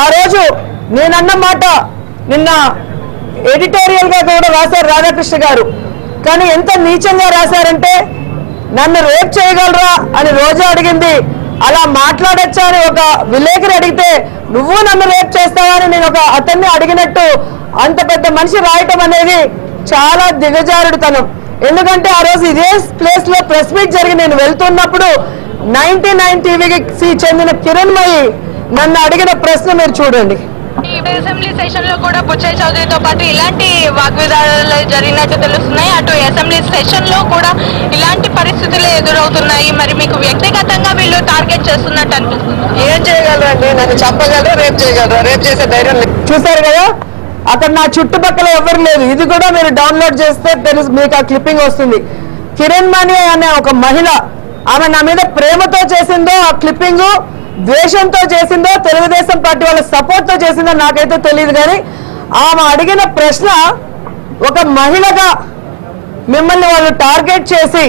ఆ రోజు నేనన్న మాట నిన్న ఎడిటోరియల్ గా కూడా రాశారు రాధాకృష్ణ గారు. కానీ ఎంత నీచంగా రాశారంటే నన్ను రేప్ చేయగలరా అని రోజా అడిగింది. అలా మాట్లాడొచ్చా అని ఒక విలేకరి అడిగితే నువ్వు నన్ను రేప్ చేస్తావా అని నేను ఒక అతన్ని అడిగినట్టు అంత పెద్ద మనిషి రాయటం అనేది చాలా దిగజారుడుతనం. ఎందుకంటే ఆ రోజు ఇదే ప్లేస్ లో ప్రెస్ మీట్ జరిగి నేను వెళ్తున్నప్పుడు 99 టీవీకి చెందిన కిరణ్మయి నన్ను అడిగిన ప్రశ్న మీరు చూడండి. అసెంబ్లీ సెషన్ లో కూడా బుచ్చయ్య చౌదరితో పాటు ఇలాంటి వాగ్వివాదాలు జరిగినట్టు తెలుస్తున్నాయి. అటు అసెంబ్లీ సెషన్ లో కూడా ఇలాంటి పరిస్థితులు ఎదురవుతున్నాయి. మరి మీకు వ్యక్తిగతంగా వీళ్ళు టార్గెట్ చేస్తున్నట్టు అనిపిస్తుంది. ఏం చేయగలరండి? నన్ను చెప్పగలరా? రేప్ చేయగలరా? రేప్ చేసే ధైర్యం లేదు. చూసారు కదా అక్కడ నా చుట్టుపక్కల ఎవరు లేదు. ఇది కూడా మీరు డౌన్లోడ్ చేస్తే తెలుసు, మీకు ఆ క్లిప్పింగ్ వస్తుంది. కిరణ్మణి అనే ఒక మహిళ, ఆమె నా మీద ప్రేమతో చేసిందో ఆ క్లిప్పింగ్, ద్వేషంతో చేసిందో తెలుగుదేశం పార్టీ వాళ్ళ సపోర్ట్ తో చేసిందో నాకైతే తెలియదు. కానీ ఆమె అడిగిన ప్రశ్న, ఒక మహిళగా మిమ్మల్ని వాళ్ళు టార్గెట్ చేసి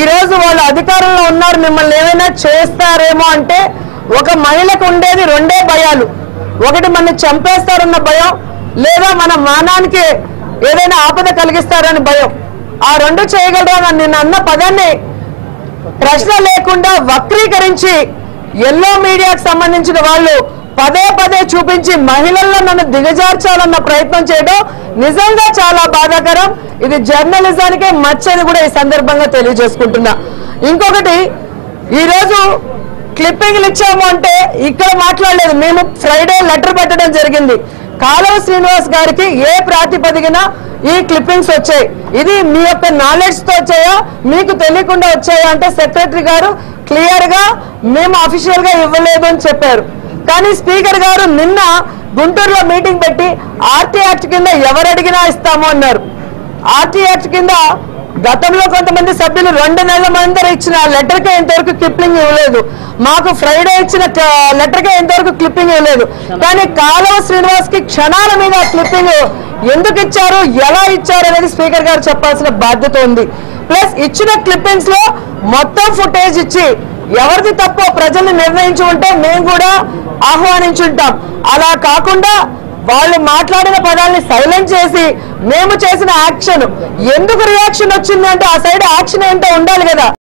ఈరోజు వాళ్ళు అధికారంలో ఉన్నారు, మిమ్మల్ని ఏమైనా చేస్తారేమో అంటే ఒక మహిళకు ఉండేది రెండే భయాలు. ఒకటి మన చంపేస్తారన్న భయం, లేదా మన మానానికి ఏదైనా ఆపద కలిగిస్తారని భయం. ఆ రెండు చేయగలరా? నేను అన్న పదాన్ని ప్రశ్న లేకుండా వక్రీకరించి ఎల్లో మీడియాకు సంబంధించిన వాళ్ళు పదే పదే చూపించి మహిళల్లో నన్ను దిగజార్చాలన్న ప్రయత్నం చేయడం నిజంగా చాలా బాధాకరం. ఇది జర్నలిజానికే మచ్చని కూడా ఈ సందర్భంగా తెలియజేసుకుంటున్నా. ఇంకొకటి, ఈరోజు క్లిప్పింగ్లు ఇచ్చాము అంటే ఇక్కడ మాట్లాడలేదు. మేము ఫ్రైడే లెటర్ పెట్టడం జరిగింది. కాలువ శ్రీనివాస్ గారికి ఏ ప్రాతిపదికన ఈ క్లిప్పింగ్స్ వచ్చాయి, ఇది మీ యొక్క నాలెడ్జ్ తో వచ్చాయా, మీకు తెలియకుండా వచ్చాయా అంటే సెక్రటరీ గారు క్లియర్ గా మేము అఫీషియల్ గా ఇవ్వలేదు అని చెప్పారు. కానీ స్పీకర్ గారు నిన్న గుంటూరులో మీటింగ్ పెట్టి ఆర్టీ యాక్ట్ కింద ఎవరు అడిగినా ఇస్తాము అన్నారు. ఆర్టీ యాక్ట్ కింద గతంలో కొంతమంది సభ్యులు 2 నెలల మంది ఇచ్చిన లెటర్కే ఇంతవరకు క్లిప్పింగ్ ఇవ్వలేదు. మాకు ఫ్రైడే ఇచ్చిన లెటర్కే ఇంతవరకు క్లిప్పింగ్ ఇవ్వలేదు. కానీ కాలువ శ్రీనివాస్ కి క్షణాల మీద క్లిప్పింగ్ ఎందుకు ఇచ్చారు, ఎలా ఇచ్చారు అనేది స్పీకర్ గారు చెప్పాల్సిన బాధ్యత ఉంది. ప్లస్ ఇచ్చిన క్లిప్పింగ్స్ లో మొత్తం ఫుటేజ్ ఇచ్చి ఎవరిది తప్పో ప్రజల్ని నిర్ణయించి ఉంటే మేము కూడా ఆహ్వానించుంటాం. అలా కాకుండా వాళ్ళు మాట్లాడిన పదాలని సైలెంట్ చేసి మేము చేసిన యాక్షన్ ఎందుకు రియాక్షన్ వచ్చింది అంటే ఆ సైడ్ యాక్షన్ ఏంటో ఉండాలి కదా.